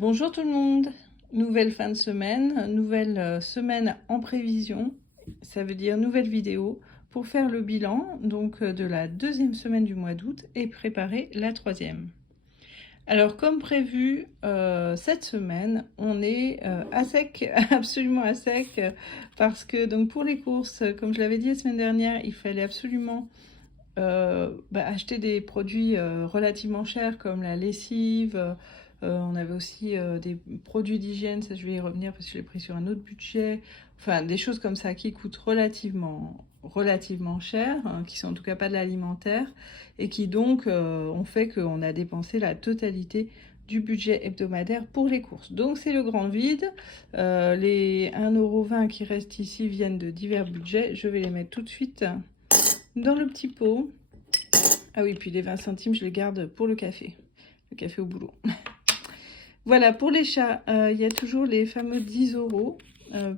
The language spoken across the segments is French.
Bonjour tout le monde, nouvelle fin de semaine, nouvelle semaine en prévision, ça veut dire nouvelle vidéo pour faire le bilan donc de la deuxième semaine du mois d'août et préparer la troisième. Alors comme prévu, cette semaine, on est à sec, absolument à sec, parce que donc pour les courses, comme je l'avais dit la semaine dernière, il fallait absolument acheter des produits relativement chers comme la lessive. On avait aussi des produits d'hygiène, ça je vais y revenir parce que je l'ai pris sur un autre budget. Enfin, des choses comme ça qui coûtent relativement cher, hein, qui sont en tout cas pas de l'alimentaire, et qui donc ont fait qu'on a dépensé la totalité du budget hebdomadaire pour les courses. Donc c'est le grand vide. Les 1,20 € qui restent ici viennent de divers budgets. Je vais les mettre tout de suite dans le petit pot. Ah oui, puis les 20 centimes, je les garde pour le café au boulot. Voilà, pour les chats, il y a toujours les fameux 10 €,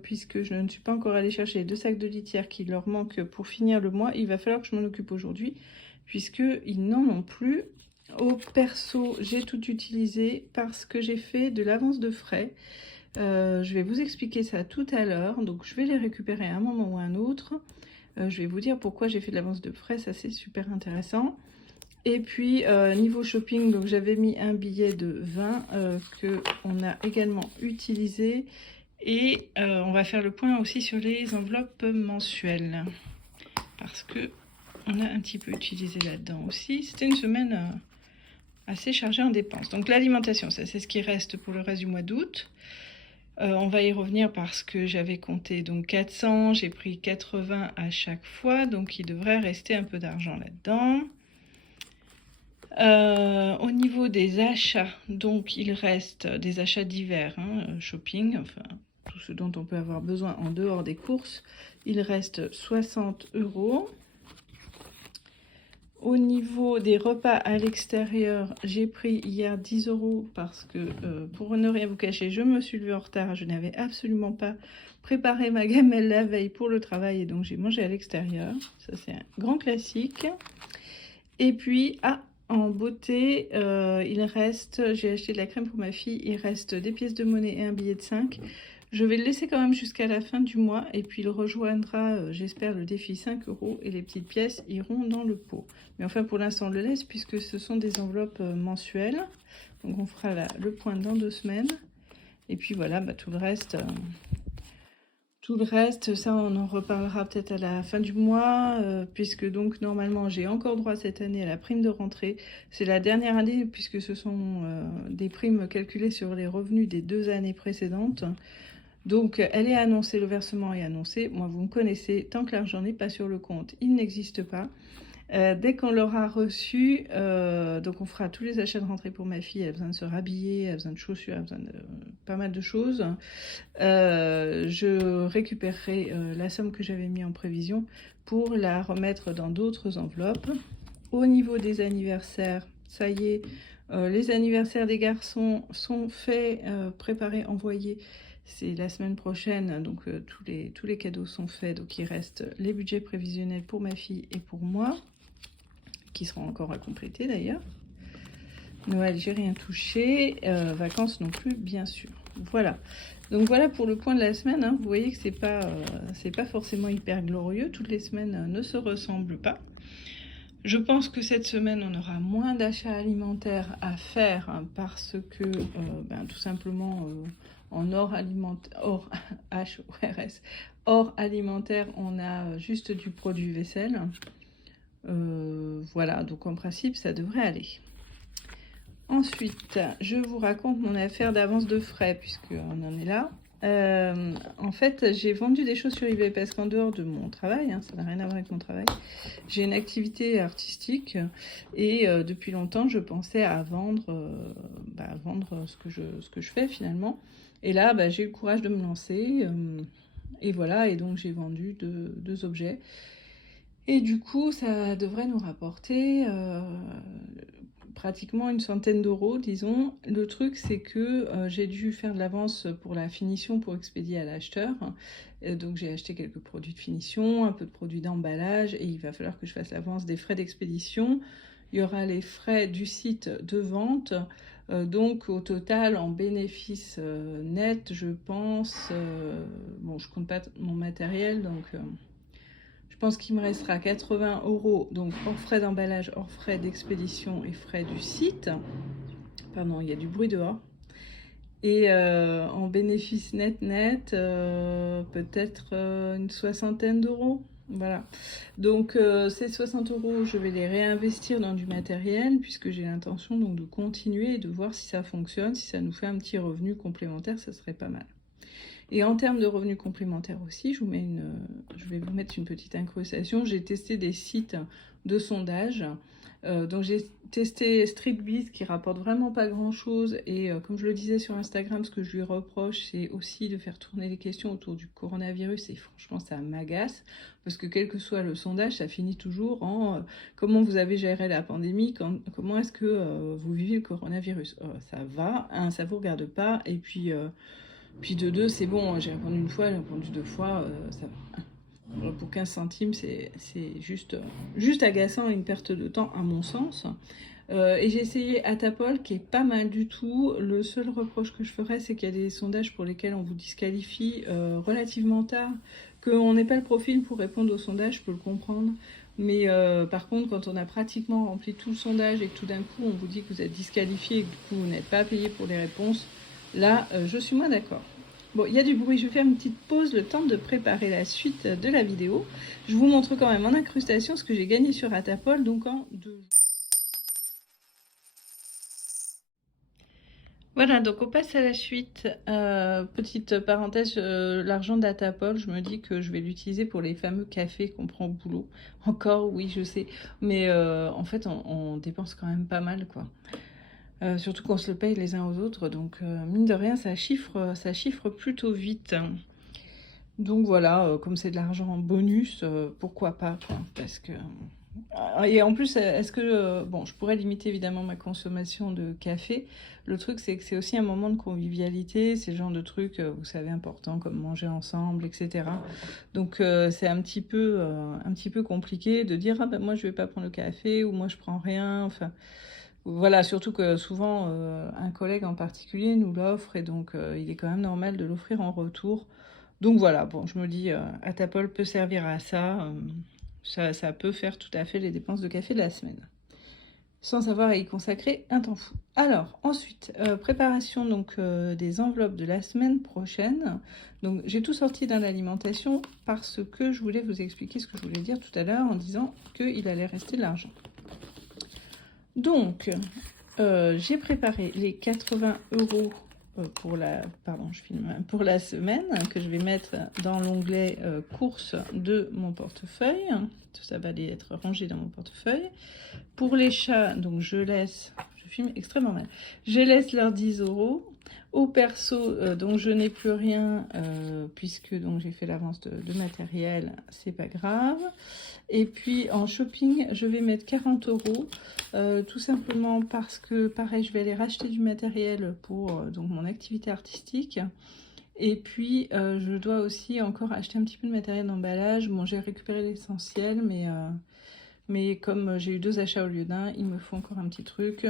puisque je ne suis pas encore allée chercher les 2 sacs de litière qui leur manquent pour finir le mois. Il va falloir que je m'en occupe aujourd'hui, puisqu'ils n'en ont plus. Au perso, j'ai tout utilisé parce que j'ai fait de l'avance de frais. Je vais vous expliquer ça tout à l'heure, donc je vais les récupérer à un moment ou à un autre. Je vais vous dire pourquoi j'ai fait de l'avance de frais, ça c'est super intéressant. Et puis niveau shopping, donc j'avais mis un billet de 20 que on a également utilisé. Et on va faire le point aussi sur les enveloppes mensuelles, parce que on a un petit peu utilisé là-dedans aussi. C'était une semaine assez chargée en dépenses. Donc l'alimentation, ça c'est ce qui reste pour le reste du mois d'août. On va y revenir parce que j'avais compté donc 400, j'ai pris 80 à chaque fois, donc il devrait rester un peu d'argent là-dedans. Au niveau des achats, donc il reste des achats divers, hein, shopping, enfin tout ce dont on peut avoir besoin en dehors des courses. Il reste 60 €. Au niveau des repas à l'extérieur, j'ai pris hier 10 € parce que, pour ne rien vous cacher, je me suis levée en retard. Je n'avais absolument pas préparé ma gamelle la veille pour le travail et donc j'ai mangé à l'extérieur. Ça, c'est un grand classique. Et puis, en beauté, il reste, j'ai acheté de la crème pour ma fille, il reste des pièces de monnaie et un billet de 5. Je vais le laisser quand même jusqu'à la fin du mois et puis il rejoindra, j'espère, le défi 5 € et les petites pièces iront dans le pot. Mais enfin, pour l'instant, on le laisse puisque ce sont des enveloppes mensuelles. Donc, on fera le point dans 2 semaines. Et puis voilà, tout le reste... ça on en reparlera peut-être à la fin du mois, puisque donc normalement j'ai encore droit cette année à la prime de rentrée. C'est la dernière année puisque ce sont des primes calculées sur les revenus des 2 années précédentes. Donc elle est annoncée, le versement est annoncé. Moi vous me connaissez, tant que l'argent n'est pas sur le compte, il n'existe pas. Dès qu'on l'aura reçu, donc on fera tous les achats de rentrée pour ma fille. Elle a besoin de se rhabiller, elle a besoin de chaussures, elle a besoin de pas mal de choses. Je récupérerai la somme que j'avais mis en prévision pour la remettre dans d'autres enveloppes. Au niveau des anniversaires, ça y est, les anniversaires des garçons sont faits, préparés, envoyés. C'est la semaine prochaine, donc tous les cadeaux sont faits. Donc il reste les budgets prévisionnels pour ma fille et pour moi, qui seront encore à compléter d'ailleurs. Noël, j'ai rien touché. Vacances non plus, bien sûr. Voilà. Donc voilà pour le point de la semaine. Hein. Vous voyez que c'est pas forcément hyper glorieux. Toutes les semaines ne se ressemblent pas. Je pense que cette semaine, on aura moins d'achats alimentaires à faire, hein, parce que tout simplement en hors alimentaire, on a juste du produit vaisselle. Voilà, donc en principe, ça devrait aller. Ensuite, je vous raconte mon affaire d'avance de frais, puisqu'on en est là. En fait, j'ai vendu des choses sur eBay parce qu'en dehors de mon travail, hein, ça n'a rien à voir avec mon travail, j'ai une activité artistique et depuis longtemps, je pensais à vendre, ce que je fais finalement. Et là, j'ai eu le courage de me lancer et voilà, et donc j'ai vendu deux objets. Et du coup, ça devrait nous rapporter pratiquement une centaine d'euros, disons. Le truc, c'est que j'ai dû faire de l'avance pour la finition pour expédier à l'acheteur. Donc j'ai acheté quelques produits de finition, un peu de produits d'emballage, et il va falloir que je fasse l'avance des frais d'expédition. Il y aura les frais du site de vente. Donc au total, en bénéfice net, je pense, bon, je compte pas mon matériel, donc je pense qu'il me restera 80 €, donc hors frais d'emballage, hors frais d'expédition et frais du site. Pardon, il y a du bruit dehors. Et en bénéfice net, peut-être une soixantaine d'euros. Voilà. Donc ces 60 €, je vais les réinvestir dans du matériel puisque j'ai l'intention donc de continuer et de voir si ça fonctionne, si ça nous fait un petit revenu complémentaire, ça serait pas mal. Et en termes de revenus complémentaires aussi, je vais vous mettre une petite incrustation. J'ai testé des sites de sondage. Donc j'ai testé StreetBiz qui rapporte vraiment pas grand chose, et comme je le disais sur Instagram, ce que je lui reproche, c'est aussi de faire tourner les questions autour du coronavirus, et franchement ça m'agace parce que quel que soit le sondage, ça finit toujours en comment vous avez géré la pandémie, comment est-ce que vous vivez le coronavirus. Ça va, un, ça vous regarde pas, et puis de deux, c'est bon, j'ai répondu une fois, j'ai répondu 2 fois, ça va. Pour 15 centimes, c'est juste agaçant et une perte de temps à mon sens. Et j'ai essayé Atapol, qui est pas mal du tout. Le seul reproche que je ferais, c'est qu'il y a des sondages pour lesquels on vous disqualifie relativement tard, qu'on n'ait pas le profil pour répondre au sondage, je peux le comprendre. Mais par contre, quand on a pratiquement rempli tout le sondage et que tout d'un coup on vous dit que vous êtes disqualifié et que du coup vous n'êtes pas payé pour les réponses, là je suis moins d'accord. Bon, il y a du bruit, je vais faire une petite pause, le temps de préparer la suite de la vidéo. Je vous montre quand même en incrustation ce que j'ai gagné sur Atapol, donc en 2 jours. Voilà, donc on passe à la suite. Petite parenthèse, l'argent d'Atapol, je me dis que je vais l'utiliser pour les fameux cafés qu'on prend au boulot. Encore, oui, je sais, mais en fait, on dépense quand même pas mal, quoi. Surtout qu'on se le paye les uns aux autres, donc mine de rien, ça chiffre plutôt vite. Donc voilà, comme c'est de l'argent en bonus, pourquoi pas, quoi, parce que... Et en plus, est-ce que... bon, je pourrais limiter évidemment ma consommation de café. Le truc, c'est que c'est aussi un moment de convivialité, c'est le genre de truc, vous savez, important, comme manger ensemble, etc. Donc c'est un petit peu compliqué de dire, ah ben moi je vais pas prendre le café, ou moi je prends rien, enfin... Voilà, surtout que souvent, un collègue en particulier nous l'offre, et donc il est quand même normal de l'offrir en retour. Donc voilà, bon, je me dis, Atapol peut servir à ça, ça peut faire tout à fait les dépenses de café de la semaine, sans avoir à y consacrer un temps fou. Alors, ensuite, préparation donc des enveloppes de la semaine prochaine. Donc j'ai tout sorti dans l'alimentation parce que je voulais vous expliquer ce que je voulais dire tout à l'heure en disant qu'il allait rester de l'argent. Donc, j'ai préparé les 80 € pour pour la semaine, que je vais mettre dans l'onglet courses de mon portefeuille. Tout ça va aller être rangé dans mon portefeuille. Pour les chats, donc je filme extrêmement mal, je laisse leurs 10 €. Au perso, donc je n'ai plus rien, puisque donc j'ai fait l'avance de matériel, c'est pas grave. Et puis en shopping, je vais mettre 40 €, tout simplement parce que, pareil, je vais aller racheter du matériel pour donc mon activité artistique. Et puis je dois aussi encore acheter un petit peu de matériel d'emballage. Bon, j'ai récupéré l'essentiel, mais comme j'ai eu 2 achats au lieu d'un, il me faut encore un petit truc.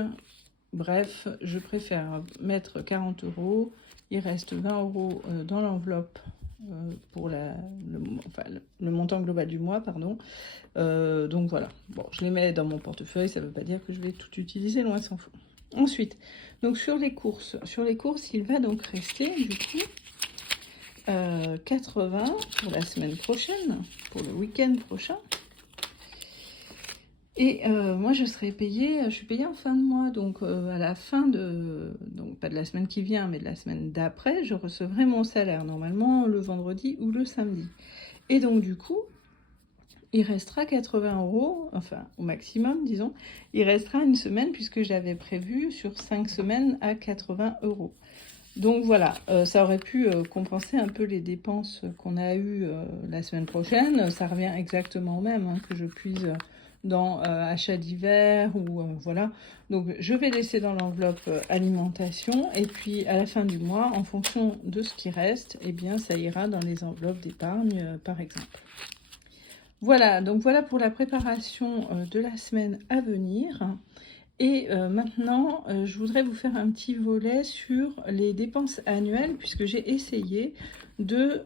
Bref, je préfère mettre 40 €. Il reste 20 € dans l'enveloppe pour le montant global du mois, pardon. Donc voilà, bon, je les mets dans mon portefeuille, ça ne veut pas dire que je vais tout utiliser, loin s'en faut. Ensuite, donc sur les courses, il va donc rester du coup 80 pour la semaine prochaine, pour le week-end prochain. Et moi, je suis payée en fin de mois, donc à la fin donc pas de la semaine qui vient, mais de la semaine d'après, je recevrai mon salaire, normalement le vendredi ou le samedi. Et donc du coup, il restera 80 €, enfin au maximum, disons, il restera une semaine, puisque j'avais prévu sur 5 semaines à 80 €. Donc voilà, ça aurait pu compenser un peu les dépenses qu'on a eues la semaine prochaine. Ça revient exactement au même, hein, que je puise dans achat d'hiver ou voilà. Donc je vais laisser dans l'enveloppe alimentation, et puis à la fin du mois, en fonction de ce qui reste, eh bien ça ira dans les enveloppes d'épargne par exemple. Voilà, donc voilà pour la préparation de la semaine à venir. Et maintenant, je voudrais vous faire un petit volet sur les dépenses annuelles, puisque j'ai essayé de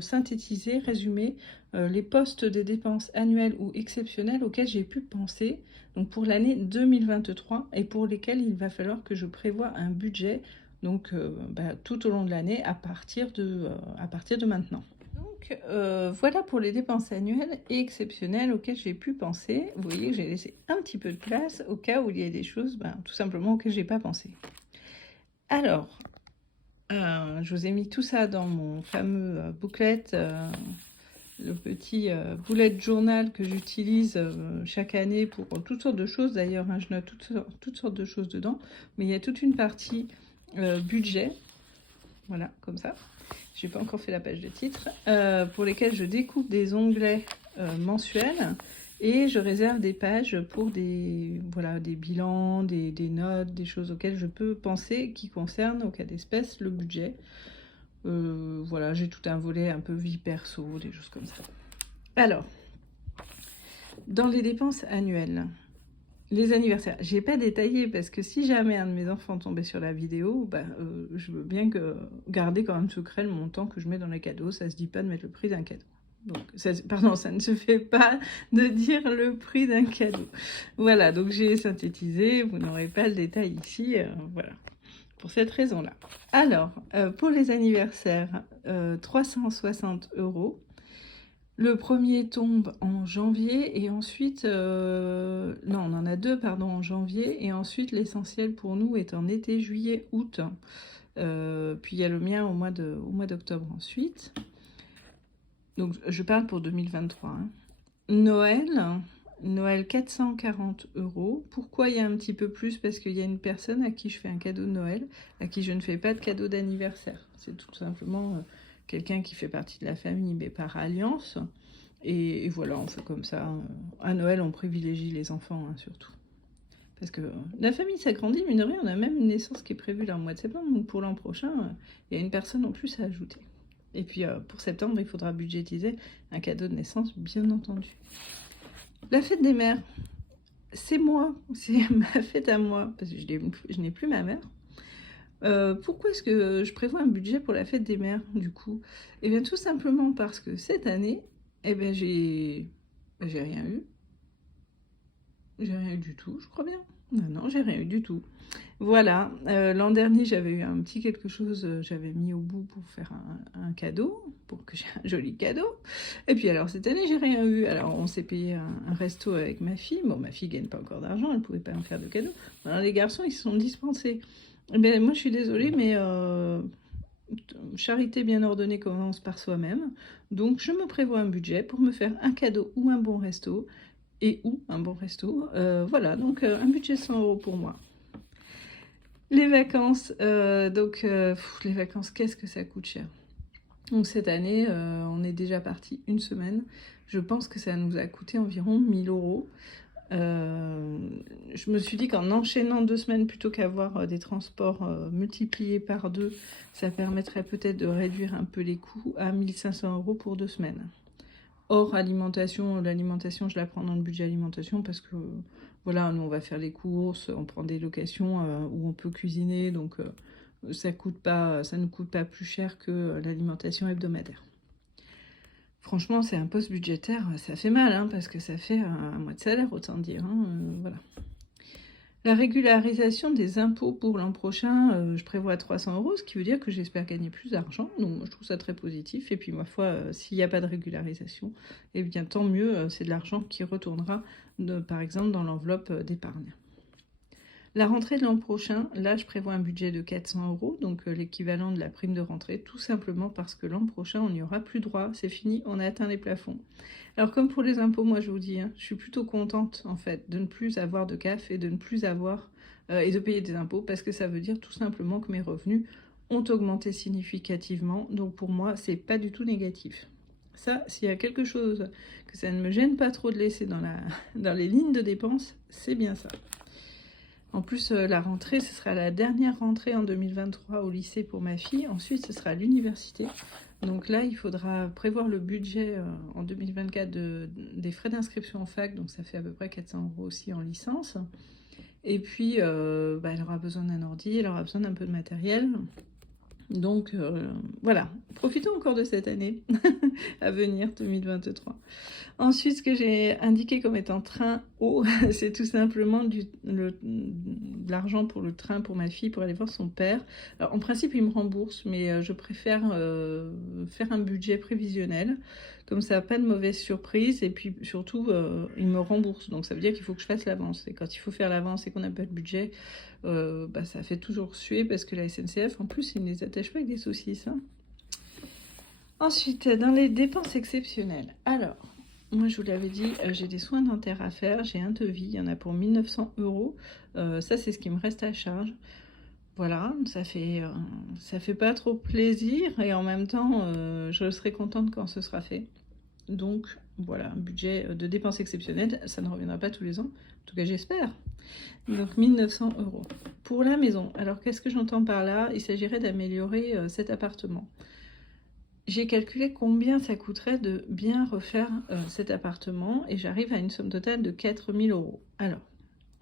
synthétiser, résumer les postes des dépenses annuelles ou exceptionnelles auxquels j'ai pu penser, donc pour l'année 2023, et pour lesquels il va falloir que je prévoie un budget, donc tout au long de l'année à partir de maintenant. Donc voilà pour les dépenses annuelles et exceptionnelles auxquelles j'ai pu penser. Vous voyez que j'ai laissé un petit peu de place au cas où il y a des choses tout simplement auxquelles j'ai pas pensé. Alors, je vous ai mis tout ça dans mon fameux booklet, le petit bullet journal que j'utilise chaque année pour toutes sortes de choses. D'ailleurs, je note toutes sortes de choses dedans, mais il y a toute une partie budget, voilà, comme ça. Je n'ai pas encore fait la page de titre, pour lesquelles je découpe des onglets mensuels et je réserve des pages pour des bilans, des notes, des choses auxquelles je peux penser qui concernent, au cas d'espèce, le budget. Voilà, j'ai tout un volet un peu vie perso, des choses comme ça. Alors, dans les dépenses annuelles, les anniversaires, j'ai pas détaillé parce que si jamais un de mes enfants tombait sur la vidéo, je veux bien garder quand même secret le montant que je mets dans les cadeaux. Ça se dit pas de mettre le prix d'un cadeau. Donc, ça ne se fait pas de dire le prix d'un cadeau. Voilà, donc j'ai synthétisé, vous n'aurez pas le détail ici, voilà, pour cette raison-là. Alors, pour les anniversaires, 360 €. Le premier tombe en janvier et ensuite, non, on en a deux, pardon, en janvier, et ensuite l'essentiel pour nous est en été, juillet, août. Puis il y a le mien au mois d'octobre ensuite. Donc je parle pour 2023. Hein. Noël 440 €. Pourquoi il y a un petit peu plus? Parce qu'il y a une personne à qui je fais un cadeau de Noël, à qui je ne fais pas de cadeau d'anniversaire. C'est tout simplement quelqu'un qui fait partie de la famille, mais par alliance. Et voilà, on fait comme ça. À Noël, on privilégie les enfants, hein, surtout. Parce que la famille s'agrandit, mine de rien, on a même une naissance qui est prévue là, au mois de septembre. Donc pour l'an prochain, il y a une personne en plus à ajouter. Et puis pour septembre, il faudra budgétiser un cadeau de naissance, bien entendu. La fête des mères, c'est moi, c'est ma fête à moi, parce que je n'ai plus ma mère. Pourquoi est-ce que je prévois un budget pour la fête des mères, du coup? Eh bien, tout simplement parce que cette année, eh bien, j'ai rien eu. J'ai rien eu du tout, je crois bien. Non, j'ai rien eu du tout. Voilà, l'an dernier, j'avais eu un petit quelque chose, j'avais mis au bout pour faire un cadeau, pour que j'ai un joli cadeau. Et puis alors, cette année, j'ai rien eu. Alors, on s'est payé un resto avec ma fille. Bon, ma fille gagne pas encore d'argent, elle pouvait pas en faire de cadeau. Alors, les garçons, ils se sont dispensés. Eh bien, moi, je suis désolée, mais charité bien ordonnée commence par soi-même. Donc, je me prévois un budget pour me faire un cadeau ou un bon resto. Ou un bon resto. Voilà, donc un budget de 100 € pour moi. Les vacances, les vacances, qu'est-ce que ça coûte cher? Donc cette année, on est déjà parti une semaine. Je pense que ça nous a coûté environ 1 000 €. Je me suis dit qu'en enchaînant 2 semaines, plutôt qu'avoir des transports multipliés par 2, ça permettrait peut-être de réduire un peu les coûts à 1 500 € pour 2 semaines. Hors alimentation, l'alimentation, je la prends dans le budget alimentation parce que, voilà, nous, on va faire les courses, on prend des locations où on peut cuisiner, donc ça ne coûte pas plus cher que l'alimentation hebdomadaire. Franchement, c'est un poste budgétaire, ça fait mal, hein, parce que ça fait un mois de salaire, autant dire, hein, voilà. La régularisation des impôts pour l'an prochain, je prévois 300 €, ce qui veut dire que j'espère gagner plus d'argent. Donc moi, je trouve ça très positif. Et puis ma foi, s'il n'y a pas de régularisation, eh bien tant mieux, c'est de l'argent qui retournera, par exemple, dans l'enveloppe d'épargne. La rentrée de l'an prochain, là, je prévois un budget de 400 €, donc l'équivalent de la prime de rentrée, tout simplement parce que l'an prochain, on n'y aura plus droit, c'est fini, on a atteint les plafonds. Alors comme pour les impôts, moi je vous dis, hein, je suis plutôt contente en fait de ne plus avoir de CAF et de ne plus avoir et de payer des impôts, parce que ça veut dire tout simplement que mes revenus ont augmenté significativement, donc pour moi c'est pas du tout négatif. Ça, s'il y a quelque chose que ça ne me gêne pas trop de laisser dans les lignes de dépenses, c'est bien ça. En plus, la rentrée, ce sera la dernière rentrée en 2023 au lycée pour ma fille. Ensuite, ce sera l'université. Donc là, il faudra prévoir le budget en 2024 des frais d'inscription en fac. Donc ça fait à peu près 400 € aussi en licence. Et puis, elle aura besoin d'un ordi, elle aura besoin d'un peu de matériel. Donc, voilà, profitons encore de cette année à venir, 2023. Ensuite, ce que j'ai indiqué comme étant train haut, c'est tout simplement de l'argent pour le train pour ma fille, pour aller voir son père. Alors, en principe, il me rembourse, mais je préfère faire un budget prévisionnel. Comme ça, pas de mauvaise surprise. Et puis, surtout, il me rembourse. Donc, ça veut dire qu'il faut que je fasse l'avance. Et quand il faut faire l'avance et qu'on n'a pas de budget, ça fait toujours suer parce que la SNCF, en plus, ils ne les attachent pas avec des saucisses. Hein. Ensuite, dans les dépenses exceptionnelles. Alors, moi, je vous l'avais dit, j'ai des soins dentaires à faire, j'ai un devis, il y en a pour 1 900 €. Ça, c'est ce qui me reste à charge. Voilà, ça fait pas trop plaisir et en même temps, je serai contente quand ce sera fait. Donc, voilà, un budget de dépenses exceptionnelles, ça ne reviendra pas tous les ans. En tout cas, j'espère. Donc, 1 900 €. Pour la maison, alors qu'est-ce que j'entends par là? Il s'agirait d'améliorer cet appartement. J'ai calculé combien ça coûterait de bien refaire cet appartement et j'arrive à une somme totale de 4 000 €. Alors,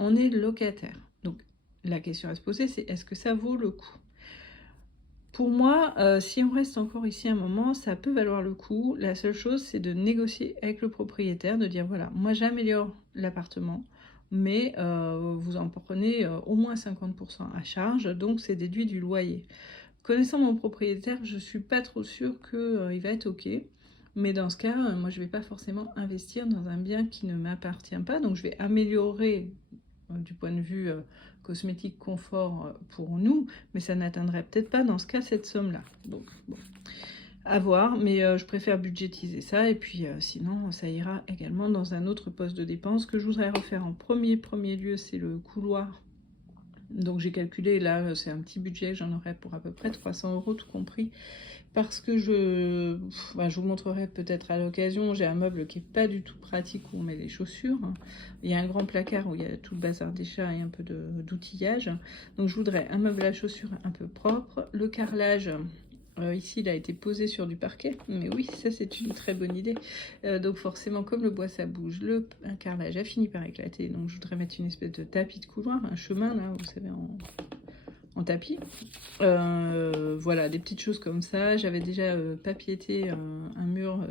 on est locataire. Donc, la question à se poser, c'est est-ce que ça vaut le coup? Pour moi, si on reste encore ici un moment, ça peut valoir le coup. La seule chose, c'est de négocier avec le propriétaire, de dire voilà, moi j'améliore l'appartement, mais vous en prenez au moins 50% à charge, donc c'est déduit du loyer. Connaissant mon propriétaire, je suis pas trop sûre qu'il va être OK. Mais dans ce cas, moi, je vais pas forcément investir dans un bien qui ne m'appartient pas. Donc, je vais améliorer du point de vue cosmétique, confort pour nous. Mais ça n'atteindrait peut-être pas, dans ce cas, cette somme-là. Donc, bon, à voir. Mais je préfère budgétiser ça. Et puis, sinon, ça ira également dans un autre poste de dépense que je voudrais refaire en premier lieu. C'est le couloir. Donc j'ai calculé, là c'est un petit budget, j'en aurai pour à peu près 300 € tout compris, parce que je vous montrerai peut-être à l'occasion, j'ai un meuble qui est pas du tout pratique où on met les chaussures. Il y a un grand placard où il y a tout le bazar des chats et un peu d'outillage. Donc je voudrais un meuble à chaussures un peu propre, le carrelage. Ici, il a été posé sur du parquet, mais oui, ça c'est une très bonne idée. Donc forcément, comme le bois ça bouge, un carrelage a fini par éclater, donc je voudrais mettre une espèce de tapis de couloir, un chemin là, vous savez, en tapis. Voilà, des petites choses comme ça. J'avais déjà papiété un mur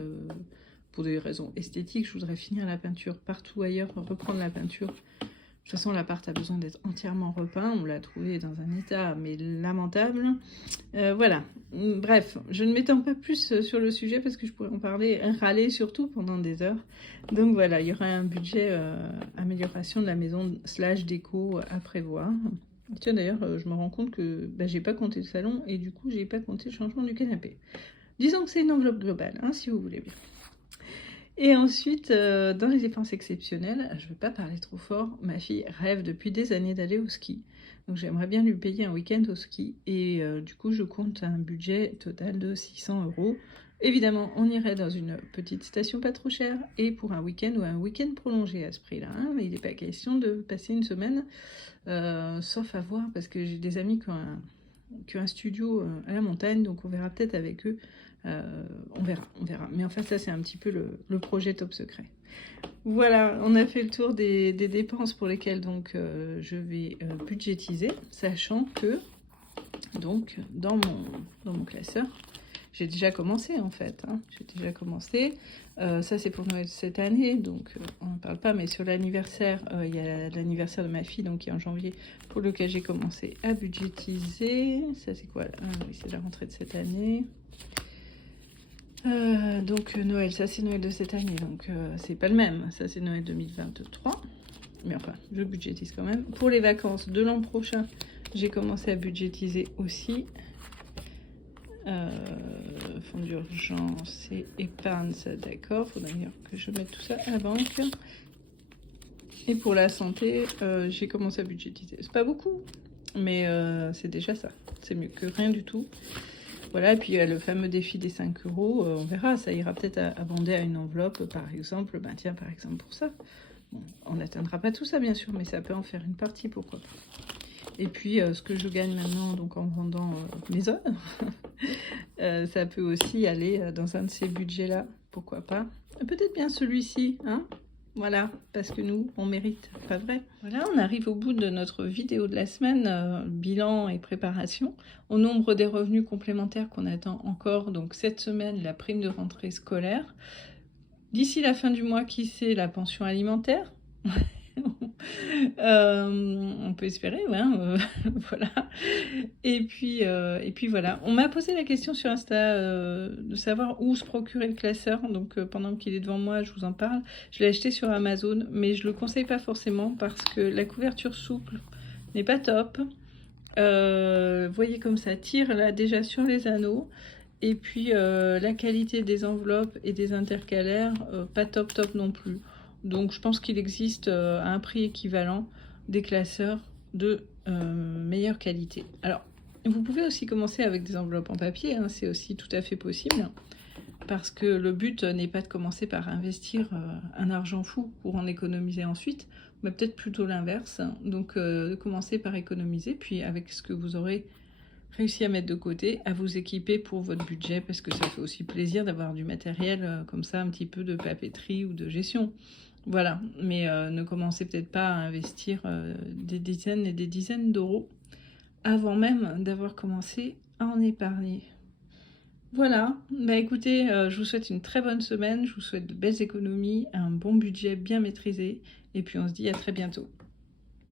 pour des raisons esthétiques. Je voudrais finir la peinture partout ailleurs, reprendre la peinture. De toute façon, l'appart a besoin d'être entièrement repeint. On l'a trouvé dans un état, mais lamentable. Voilà. Bref, je ne m'étends pas plus sur le sujet parce que je pourrais en parler, râler surtout pendant des heures. Donc voilà, il y aura un budget amélioration de la maison / déco à prévoir. Tiens, d'ailleurs, je me rends compte que j'ai pas compté le salon et du coup, j'ai pas compté le changement du canapé. Disons que c'est une enveloppe globale, hein, si vous voulez bien. Et ensuite, dans les dépenses exceptionnelles, je ne vais pas parler trop fort, ma fille rêve depuis des années d'aller au ski. Donc j'aimerais bien lui payer un week-end au ski. Et du coup, je compte un budget total de 600 €. Évidemment, on irait dans une petite station pas trop chère et pour un week-end ou un week-end prolongé à ce prix-là. Hein, mais il n'est pas question de passer une semaine, sauf à voir, parce que j'ai des amis qui ont un studio à la montagne, donc on verra peut-être avec eux. On verra. Mais enfin, ça, c'est un petit peu le projet top secret. Voilà, on a fait le tour des dépenses pour lesquelles donc je vais budgétiser, sachant que donc dans mon classeur, j'ai déjà commencé en fait. Hein, j'ai déjà commencé. Ça, c'est pour Noël cette année, donc on n'en parle pas, mais sur l'anniversaire, il y a l'anniversaire de ma fille, donc qui est en janvier, pour lequel j'ai commencé à budgétiser. Ça, c'est quoi? Oui, c'est la rentrée de cette année. Donc Noël, ça c'est Noël de cette année, donc c'est pas le même, ça c'est Noël 2023, mais enfin je budgétise quand même. Pour les vacances de l'an prochain, j'ai commencé à budgétiser aussi. Fonds d'urgence et épargne, ça d'accord, faudrait d'ailleurs que je mette tout ça à la banque. Et pour la santé, j'ai commencé à budgétiser, c'est pas beaucoup, mais c'est déjà ça, c'est mieux que rien du tout. Voilà, et puis le fameux défi des 5 €, on verra, ça ira peut-être abonder à une enveloppe, par exemple, par exemple pour ça. Bon, on n'atteindra pas tout ça, bien sûr, mais ça peut en faire une partie, pourquoi pas. Et puis, ce que je gagne maintenant, donc en vendant mes heures, ça peut aussi aller dans un de ces budgets-là, pourquoi pas. Peut-être bien celui-ci, hein. Voilà, parce que nous, on mérite, pas vrai? Voilà, on arrive au bout de notre vidéo de la semaine, bilan et préparation. Au nombre des revenus complémentaires qu'on attend encore, donc cette semaine, la prime de rentrée scolaire. D'ici la fin du mois, qui sait, la pension alimentaire. On peut espérer, ouais, voilà. Et puis voilà. On m'a posé la question sur Insta de savoir où se procurer le classeur. Donc pendant qu'il est devant moi, je vous en parle. Je l'ai acheté sur Amazon, mais je le conseille pas forcément parce que la couverture souple n'est pas top. Voyez comme ça tire là déjà sur les anneaux. Et puis la qualité des enveloppes et des intercalaires, pas top non plus. Donc je pense qu'il existe à un prix équivalent des classeurs de meilleure qualité. Alors, vous pouvez aussi commencer avec des enveloppes en papier, hein, c'est aussi tout à fait possible. Parce que le but n'est pas de commencer par investir un argent fou pour en économiser ensuite, mais peut-être plutôt l'inverse. Donc de commencer par économiser, puis avec ce que vous aurez réussi à mettre de côté, à vous équiper pour votre budget, parce que ça fait aussi plaisir d'avoir du matériel comme ça, un petit peu de papeterie ou de gestion. Voilà, mais ne commencez peut-être pas à investir des dizaines et des dizaines d'euros avant même d'avoir commencé à en épargner. Voilà, bah écoutez, je vous souhaite une très bonne semaine, je vous souhaite de belles économies, un bon budget bien maîtrisé, et puis on se dit à très bientôt.